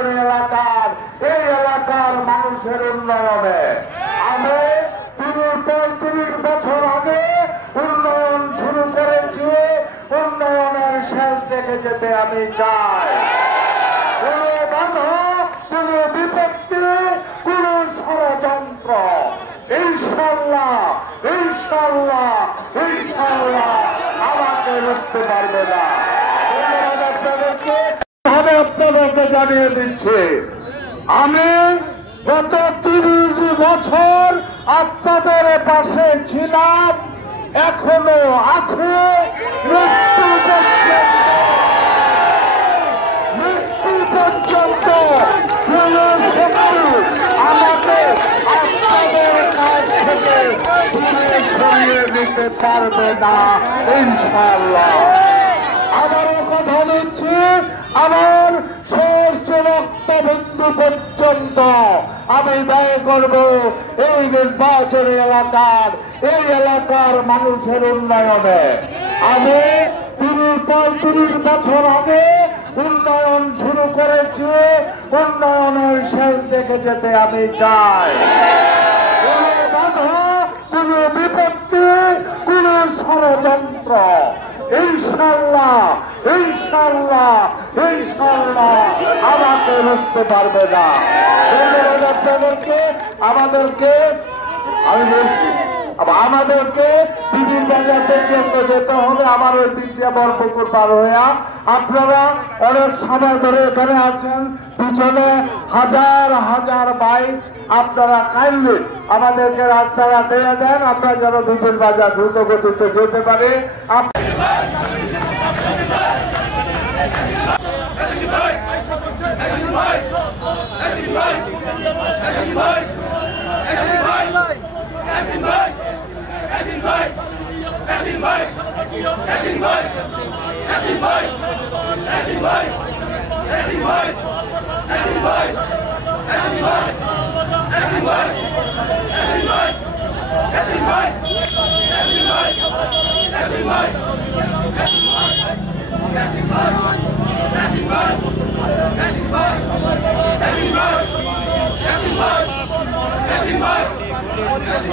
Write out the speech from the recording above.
বাজারে এই এলাকার মানুষের উন্নয়নে। আমি ৩৫ বছর আগে উন্নয়ন শুরু করেছি, উন্নয়নের শেষ দেখে যেতে আমি চাই। কোন বাধা, কোন বিপত্তি, কোন ষড়যন্ত্র ইনশাআল্লাহ ইনশাআল্লাহ ইনশাআল্লাহ আমাকে রুখতে পারবে না। আপনাদেরকে জানিয়ে দিচ্ছে, আমি গত ৩০ বছর আপনাদের পাশে ছিলাম, এখনো আছে, মৃত্যু পর্যন্ত আমাকে আপনাদের কাছ থেকে সরিয়ে নিতে পারবে না ইনশাআল্লাহ। আবারও কথা দিচ্ছি, আমার শেষ রক্তবিন্দু পর্যন্ত আমি ব্যয় করব এই নির্বাচনী এই এলাকার মানুষের উন্নয়নে। আমি ৩৫ বছর আগে উন্নয়ন শুরু করেছি, উন্নয়নের শেষ দেখে যেতে আমি চাই। কোন বাধা, কোন বিপত্তি, কোন ষড়যন্ত্র ইনশাআল্লাহ ইনশাআল্লাহ ইনশাআল্লাহ আমাকে রুখতে পারবে না। আমাদেরকে আমি বলছি, আমাদেরকে দিদির বাজার পর্যন্ত যেতে হবে। আমার ওই দিক দিয়ে বরপুকুর পার হইয়া আপনারা অনেক সময় ধরে এখানে আছেন, পিছনে হাজার হাজার বাইক, আপনারা কাইন্ডলি আমাদেরকে রাস্তাটা দিয়ে দেন, আমরা যেন দিদির বাজার দ্রুত গতিতে যেতে পারি। Yes,